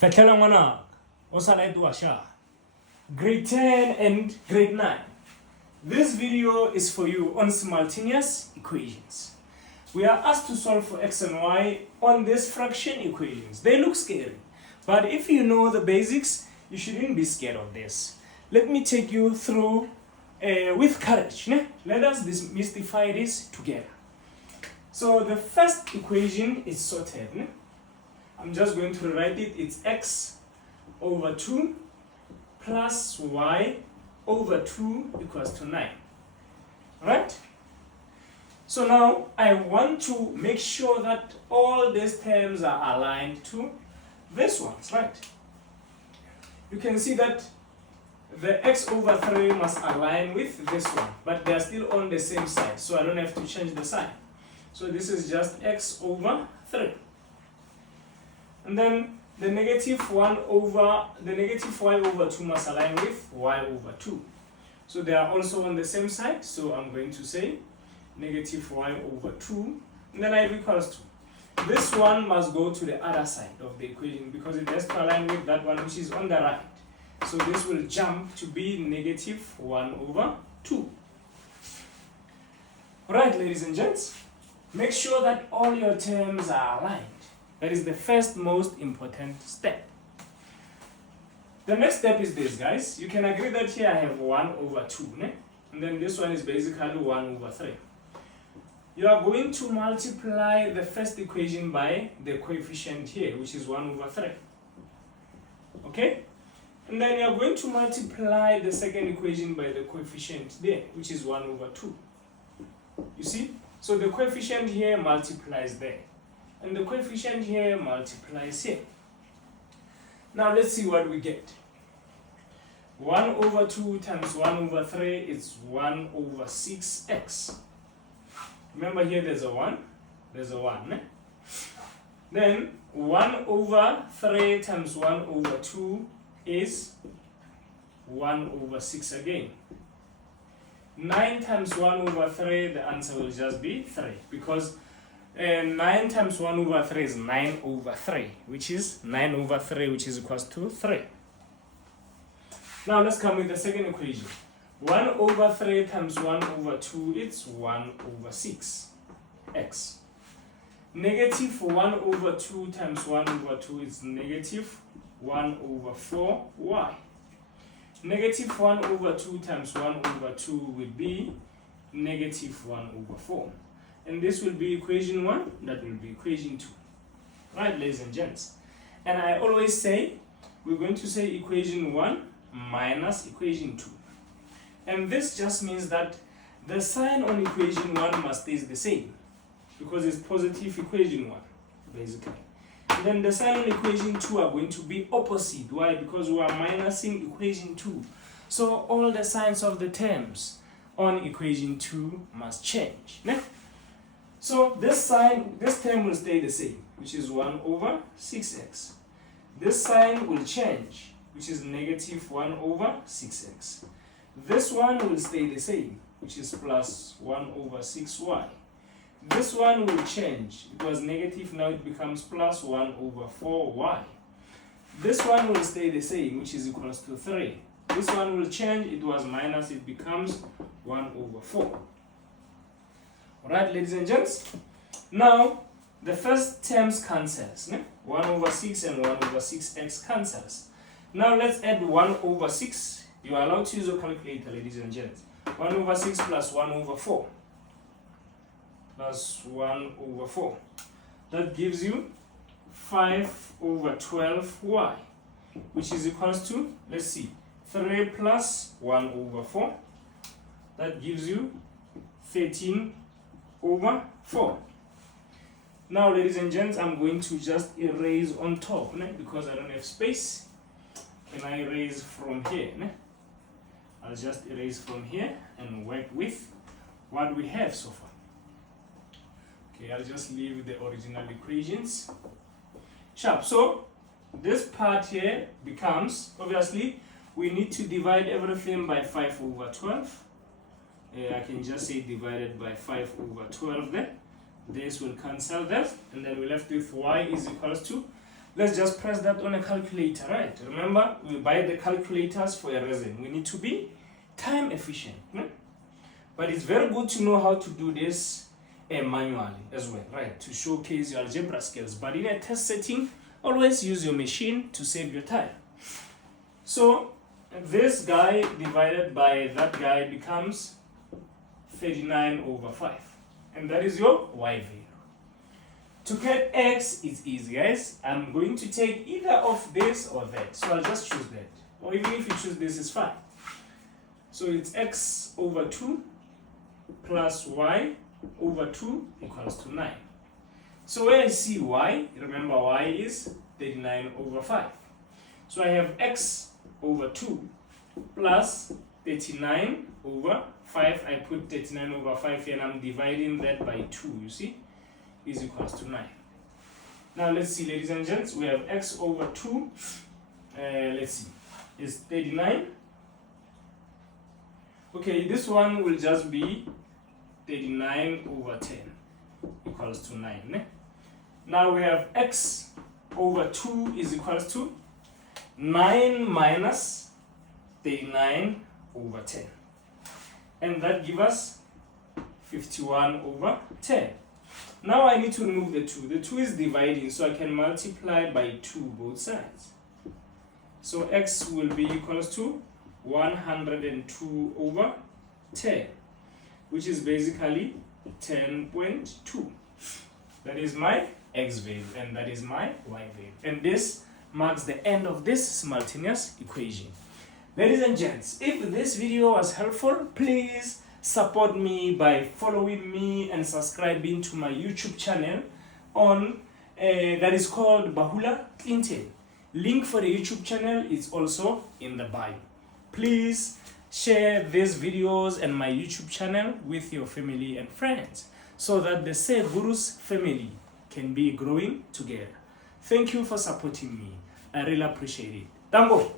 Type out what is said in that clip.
Fetela ngwana o sa laetwa sha. Grade 10 and grade 9. This video is for you on simultaneous equations. We are asked to solve for x and y on these fraction equations. They look scary, but if you know the basics, you shouldn't be scared of this. Let me take you through with courage. Ne? Let us demystify this together. So the first equation is sorted. Ne? I'm just going to rewrite it. It's x over 2 plus y over 2 equals to 9. Right? So now I want to make sure that all these terms are aligned to these ones, right? You can see that the x over 3 must align with this one, but they are still on the same side, so I don't have to change the sign. So this is just x over 3. And then the negative y over 2 must align with y over 2. So they are also on the same side, so I'm going to say negative y over 2, and then I have equals to. This one must go to the other side of the equation because it has to align with that one which is on the right. So this will jump to be negative 1 over 2. Alright, ladies and gents, make sure that all your terms are aligned. That is the first most important step. The next step is this, guys. You can agree that here I have 1 over 2, ne? And then this one is basically 1 over 3. You are going to multiply the first equation by the coefficient here, which is 1 over 3. Okay? And then you are going to multiply the second equation by the coefficient there, which is 1 over 2. You see? So the coefficient here multiplies there. And the coefficient here multiplies here. Now let's see what we get. 1 over 2 times 1 over 3 is 1 over 6x. Remember here there's a 1. There's a 1. Eh? Then 1 over 3 times 1 over 2 is 1 over 6 again. 9 times 1 over 3, the answer will just be 3 because 9 times 1 over 3 is 9 over 3, which is 9 over 3, which is equals to 3. Now let's come with the second equation. 1 over 3 times 1 over 2, it's 1 over 6, x. Negative 1 over 2 times 1 over 2 is negative 1 over 4, y. Negative 1 over 2 times 1 over 2 will be negative 1 over 4. And this will be equation 1, that will be equation 2. Right, ladies and gents? And I always say, we're going to say equation 1 minus equation 2. And this just means that the sign on equation 1 must stay the same, because it's positive equation 1, basically. And then the sign on equation 2 are going to be opposite. Why? Because we are minusing equation 2. So all the signs of the terms on equation 2 must change. Ne? So this term will stay the same, which is 1 over 6x. This sign will change, which is negative 1 over 6x. This one will stay the same, which is plus 1 over 6y. This one will change. It was negative, now it becomes plus 1 over 4y. This one will stay the same, which is equals to 3. This one will change. It was minus, it becomes 1 over 4. Alright, ladies and gents. Now, the first terms cancels. Ne? 1 over 6 and 1 over 6x cancels. Now, let's add 1 over 6. You are allowed to use a calculator, ladies and gents. 1 over 6 plus 1 over 4. Plus 1 over 4. That gives you 5 over 12y, which is equals to, let's see, 3 plus 1 over 4. That gives you 13 over 4. Now, ladies and gents, I'm going to just erase on top, ne? Because I don't have space. Can I erase from here? Ne? I'll just erase from here and work with what we have so far. Okay, I'll just leave the original equations. Sharp. So this part here becomes, obviously, we need to divide everything by 5 over 12. I can just say divided by 5 over 12 there. This will cancel that, and then we're left with y is equals to Let's just press that on a calculator, right? Remember, we buy the calculators for a reason. We need to be time efficient. But it's very good to know how to do this manually as well, right? To showcase your algebra skills. But in a test setting, always use your machine to save your time. So this guy divided by that guy becomes 39/5. And that is your y value. To get x is easy, guys. I'm going to take either of this or that. So I'll just choose that. Or even if you choose this, it's fine. So it's x/2 plus y/2 equals to 9. So where I see y, remember y is 39/5. So I have x/2 plus 39/5. I put 39/5 here and I'm dividing that by 2, you see, is equals to 9. Now let's see, ladies and gents, we have x/2, let's see, is 39. Okay, this one will just be 39/10 equals to 9. Ne? Now we have x/2 is equals to 9 minus 39/10. And that gives us 51/10. Now I need to remove the 2. The 2 is dividing, so I can multiply by 2 both sides. So x will be equals to 102/10, which is basically 10.2. That is my x value and that is my y value. And this marks the end of this simultaneous equation. Ladies and gents, if this video was helpful, please support me by following me and subscribing to my YouTube channel on that is called Bahula Clinton. Link for the YouTube channel is also in the bio. Please share these videos and my YouTube channel with your family and friends so that the Say Gurus family can be growing together. Thank you for supporting me. I really appreciate it. Tango!